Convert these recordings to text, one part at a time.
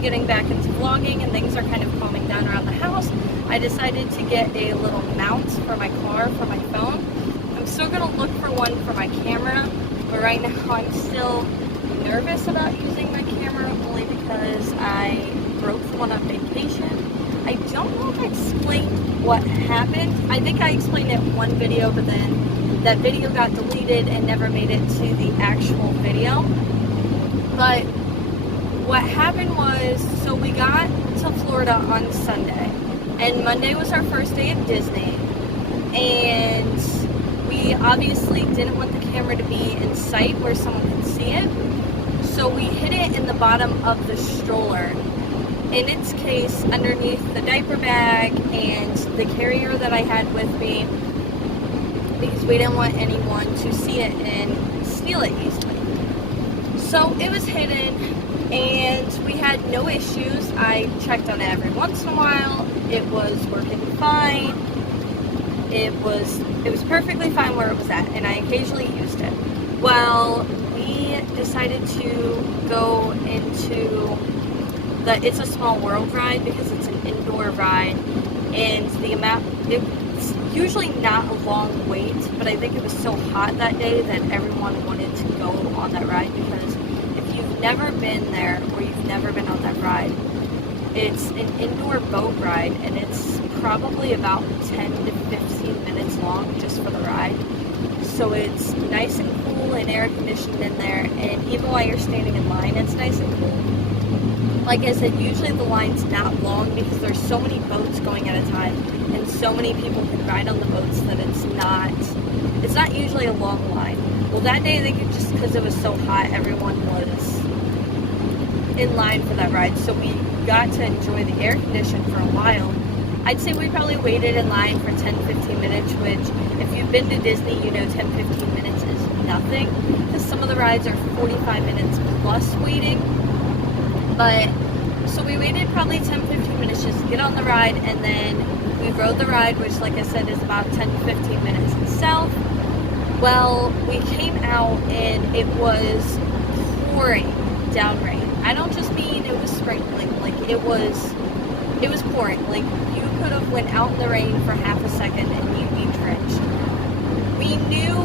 I'm getting back into vlogging and things are kind of calming down around the house, I decided to get a little mount for my car for my phone. I'm still going to look for one for my camera, but right now I'm still nervous about using my camera only because I broke one on vacation. I don't know if I explained what happened. I think I explained it in one video, but then that video got deleted and never made it to the actual video. But what happened was, so we got to Florida on Sunday, and Monday was our first day at Disney, and we obviously didn't want the camera to be in sight where someone could see it, so we hid it in the bottom of the stroller. In its case, underneath the diaper bag and the carrier that I had with me, because we didn't want anyone to see it and steal it easily. So it was hidden, and we had no issues. I checked on it every once in a while. It was working fine. It was perfectly fine where it was at, and I occasionally used it. Well, we decided to go into the It's a Small World ride because it's an indoor ride, and it's usually not a long wait, but I think it was so hot that day that everyone wanted to go on that ride, because if you've never been there or you've never been on that ride, it's an indoor boat ride, and it's probably about 10 to 15 minutes long just for the ride. So it's nice and cool and air conditioned in there, and even while you're standing in line, it's nice and cool. Like I said, usually the line's not long because there's so many boats going at a time, and so many people can ride on the boats that it's not usually a long line. Well, that day, I think it just because it was so hot, everyone was in line for that ride, so we got to enjoy the air condition for a while. I'd say we probably waited in line for 10-15 minutes, which if you've been to Disney, you know 10-15 minutes is nothing, because some of the rides are 45 minutes plus waiting. But so we waited probably 10-15 minutes just to get on the ride, and then we rode the ride, which, like I said, is about 10-15 minutes itself. Well, we came out and it was pouring down rain. I don't just mean it was sprinkling, like it was pouring. Like you could have went out in the rain for half a second and you'd be drenched. We knew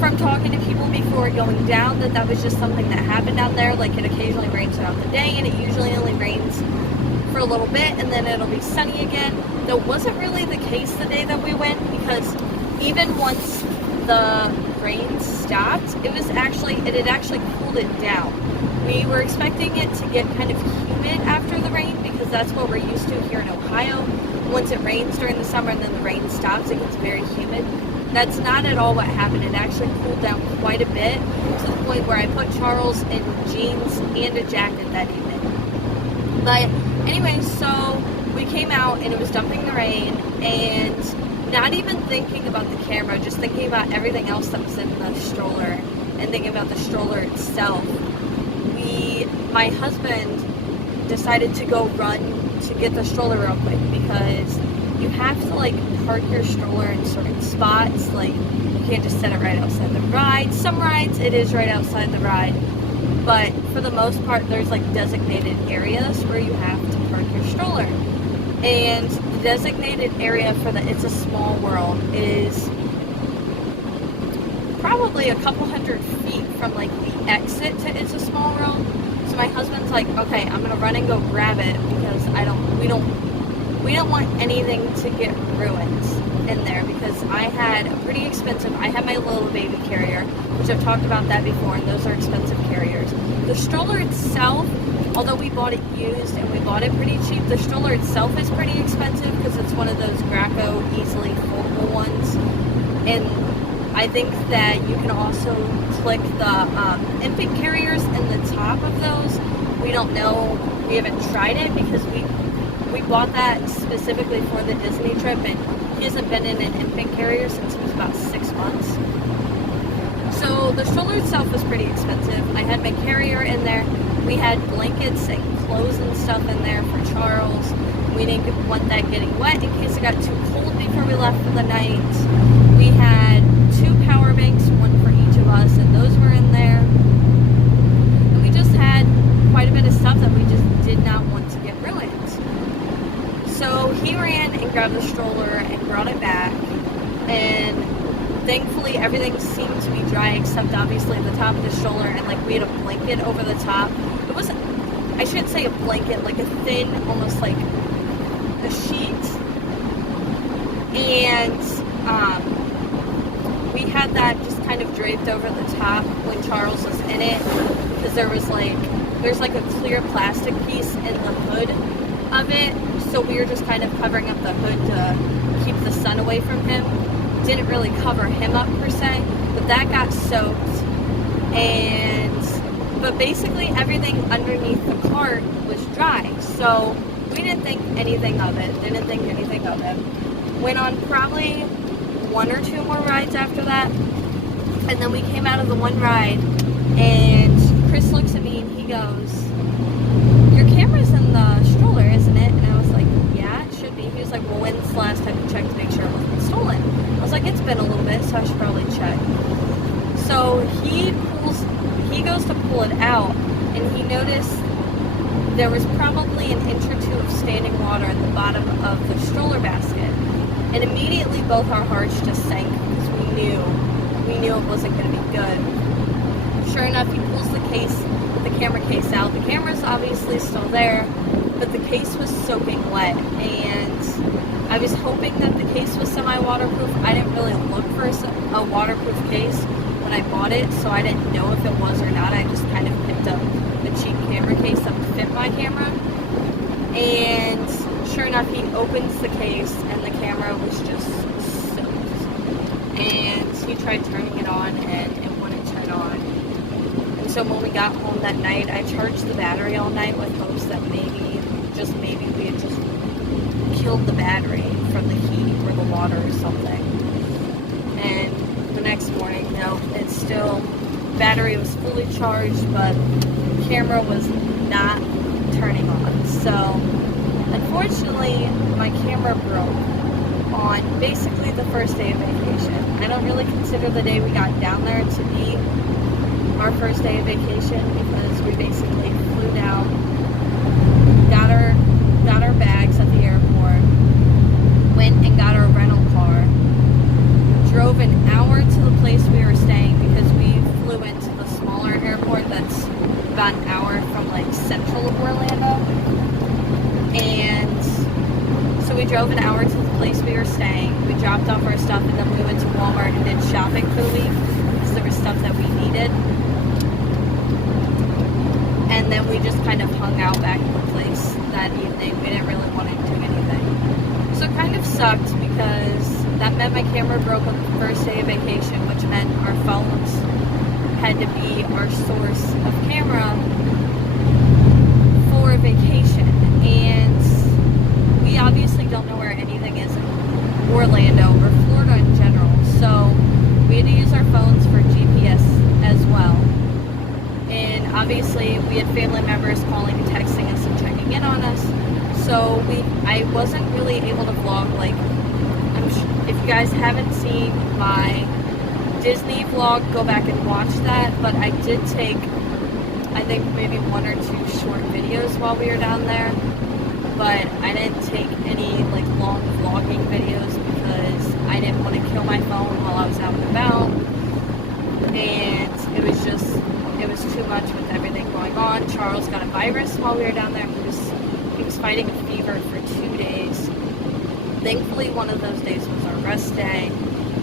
from talking to people before going down that was just something that happened down there. Like it occasionally rains throughout the day, and it usually only rains for a little bit and then it'll be sunny again. That wasn't really the case the day that we went, because even once the rain stopped, it had actually cooled it down. We were expecting it to get kind of humid after the rain, because that's what we're used to here in Ohio. Once it rains during the summer and then the rain stops, it gets very humid. That's not at all what happened. It actually cooled down quite a bit, to the point where I put Charles in jeans and a jacket that evening. But anyway, so we came out and it was dumping the rain, and not even thinking about the camera, just thinking about everything else that was in the stroller and thinking about the stroller itself. My husband decided to go run to get the stroller real quick, because you have to like park your stroller in certain spots. Like you can't just set it right outside the ride. Some rides it is right outside the ride, but for the most part there's like designated areas where you have to park your stroller. And the designated area for the It's a Small World is probably a couple hundred feet from like the exit to It's a Small World. So my husband's like, okay, I'm gonna run and go grab it, because we don't want anything to get ruined in there, because I had my little baby carrier, which I've talked about that before, and those are expensive carriers. The stroller itself, although we bought it used and we bought it pretty cheap, the stroller itself is pretty expensive because it's one of those Graco easily foldable ones. And I think that you can also click the infant carriers in the top of those. We don't know, we haven't tried it, because we bought that specifically for the Disney trip, and he hasn't been in an infant carrier since he was about 6 months. So the stroller itself was pretty expensive. I had my carrier in there. We had blankets and clothes and stuff in there for Charles. We didn't want that getting wet in case it got too cold before we left for the night. We had 2 power banks, one for each of us, and those were in there. And we just had quite a bit of stuff that we just did not want to get ruined. So he ran and grabbed the stroller and brought it back, and thankfully everything seemed to be dry except obviously the top of the stroller, and like we had a blanket over the top. It wasn't, I shouldn't say a blanket, like a thin, almost like a sheet. And we had that just kind of draped over the top when Charles was in it, because there's like a clear plastic piece in the hood of it, so we were just kind of covering up the hood to keep the sun away from him. Didn't really cover him up per se, but that got soaked. But basically everything underneath the cart was dry, so we didn't think anything of it. Went on probably 1 or 2 more rides after that, and then we came out of the one ride, and Chris looks at me and he goes, "Your camera's in the stroller, isn't it?" And I was like, "Yeah, it should be." He was like, "Well, when's the last time you checked to make sure it wasn't stolen?" I was like, "It's been a little bit, so I should probably check." So he goes to pull it out, and he noticed there was probably an inch or 2 of standing water at the bottom of the stroller basket. And immediately both our hearts just sank, because we knew it wasn't going to be good. Sure enough, he pulls the camera case out. The camera's obviously still there, but the case was soaking wet, and I was hoping that the case was semi-waterproof. I didn't really look for a waterproof case when I bought it, so I didn't know if it was or not. I just kind of picked up a cheap camera case that would fit my camera. And sure enough, he opens the case and the camera was just soaked. And he tried turning it on and it wouldn't turn on. And so when we got home that night, I charged the battery all night with hopes that maybe, just maybe, we had just killed the battery from the heat or the water or something. And the next morning, no, it's still, battery was fully charged, but camera was not turning on. So unfortunately, my camera broke on basically the first day of vacation. I don't really consider the day we got down there to be our first day of vacation, because we basically flew down, got our bags at the airport, went and got our rental car, drove an hour to the place we were staying, because we flew into the smaller airport that's about an hour from like central Orlando. And so we drove an hour to the place we were staying. We dropped off our stuff, and then we went to Walmart and did shopping for the week, because there was stuff that we needed. And then we just kind of hung out back at the place that evening. We didn't really want to do anything. So it kind of sucked, because that meant my camera broke on the first day of vacation, which meant our phones had to be our source of camera for a vacation. And we obviously don't know where anything is in Orlando or Florida in general, so we had to use our phones for GPS as well. And obviously we had family members calling and texting us and checking in on us, so I wasn't really able to vlog. Like, if you guys haven't seen my Disney vlog, go back and watch that. But I did take, I think, maybe 1 or 2 short videos while we were down there, but I didn't take any like long vlogging videos, because I didn't want to kill my phone while I was out and about, and it was too much with everything going on. Charles got a virus while we were down there. He was fighting a fever for 2 days. Thankfully, one of those days was our rest day,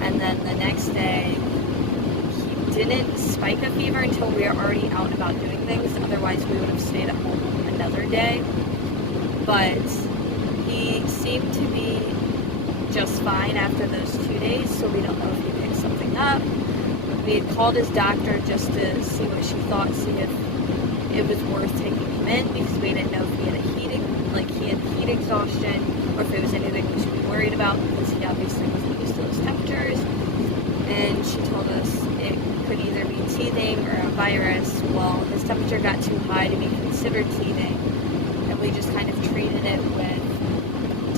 and then the next day he didn't spike a fever until we were already out and about doing things. Otherwise, we would have stayed at home another day. But he seemed to be just fine after those 2 days, so we don't know if he picked something up. We had called his doctor just to see what she thought, see if it was worth taking him in, because we didn't know if he had heat exhaustion, or if it was anything we should be worried about, because he obviously wasn't used to those temperatures. And she told us it could either be teething or a virus. Well, his temperature got too high to be considered teething, and we just kind of treated it with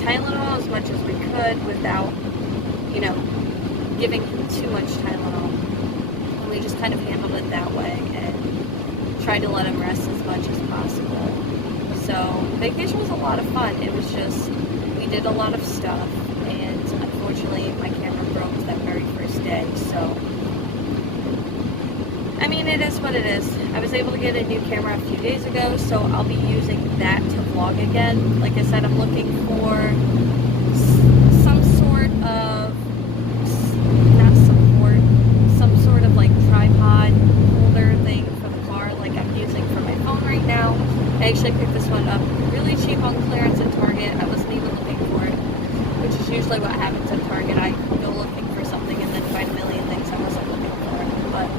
Tylenol as much as we could without, giving him too much Tylenol. And we just kind of handled it that way. And tried to let him rest as much as possible. So vacation was a lot of fun. It was just, we did a lot of stuff, and unfortunately my camera broke that very first day. So I mean, it is what it is. I was able to get a new camera a few days ago, so I'll be using that to vlog again. Like I said, I'm looking for some sort of, not support, some sort of like tripod holder thing for the car like I'm using for my phone right now. I actually picked this one up really cheap on clearance at Target. I wasn't even looking for it, which is usually what happens at Target. I go looking for something and then find a million things I wasn't looking for. But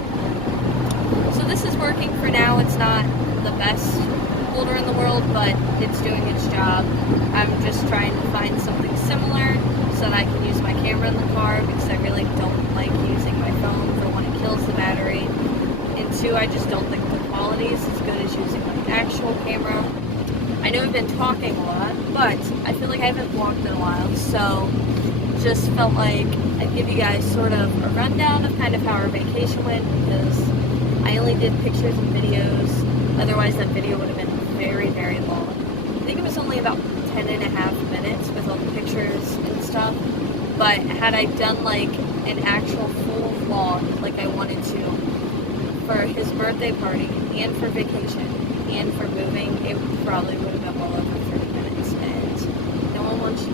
so this is working for now. It's not the best holder in the world, but it's doing its job. I'm just trying to find something similar so that I can use my camera in the car, because I really don't like using my phone. For one, it kills the battery, and two, I just don't think the quality is as good as using my actual camera. I know I've been talking a lot, but I feel like I haven't vlogged in a while, so just felt like I'd give you guys sort of a rundown of kind of how our vacation went, because I only did pictures and videos. Otherwise that video would have been very, very long. I think it was only about 10.5 minutes with all the pictures and stuff. But had I done like an actual full vlog like I wanted to for his birthday party and for vacation and for moving, it probably would have been well over 30 minutes. And no one wants to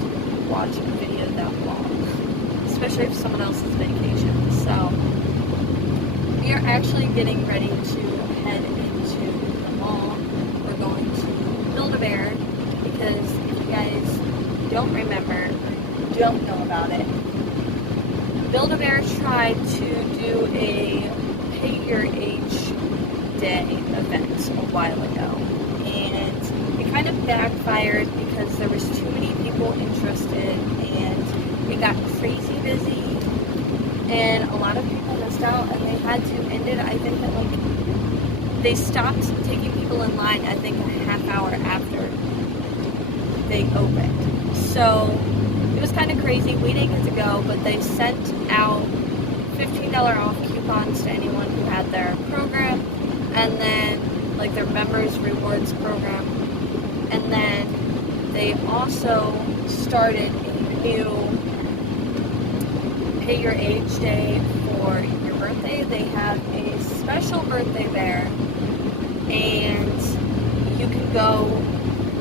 watch a video that long, especially if someone else's vacation. So we are actually getting ready to head into the mall. We're going to Build-A-Bear, because if you guys don't remember, don't know about it, Build-A-Bear tried to do a Pay Your Age Day event a while ago, and it kind of backfired because there was too many people interested, and it got crazy busy, and a lot of people missed out, and they had to end it. I think that like they stopped taking people in line, I think, a half hour after they opened. So it was kind of crazy. We didn't get to go, but they sent out $15 off coupons to anyone who had their program, and then like their members rewards program, and then they also started a new Pay Your Age Day for your birthday. They have a special birthday bear, and you can go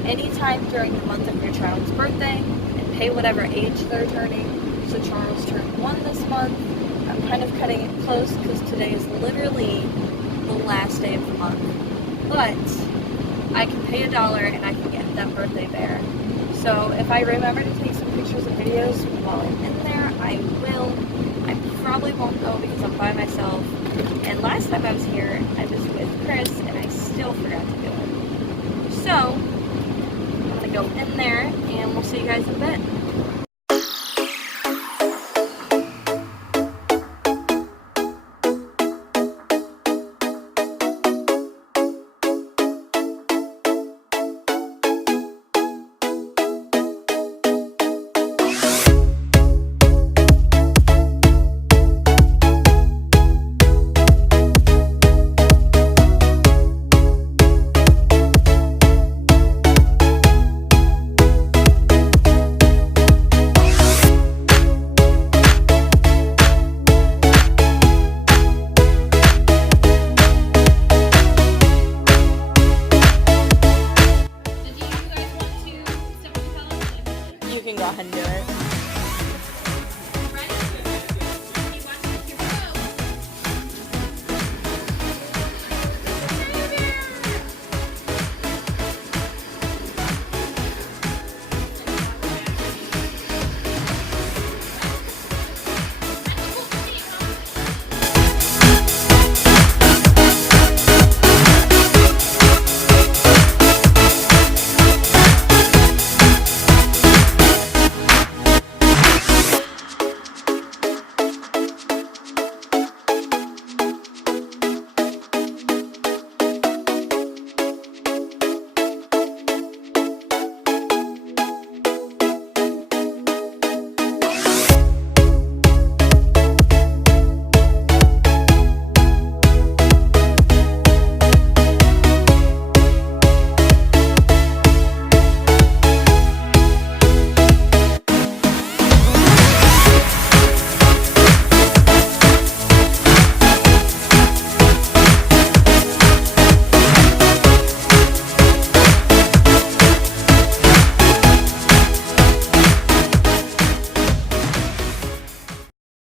anytime during the month of your child's birthday and pay whatever age they're turning. So Charles turned 1 this month. I'm kind of cutting it close because today is literally the last day of the month. But I can pay $1 and I can get that birthday bear. So if I remember to take some pictures and videos while I'm in there, I will. I probably won't go because I'm by myself. And last time I was here, I was with Chris and I still forgot to do it. So I'm gonna go in there and we'll see you guys in a bit.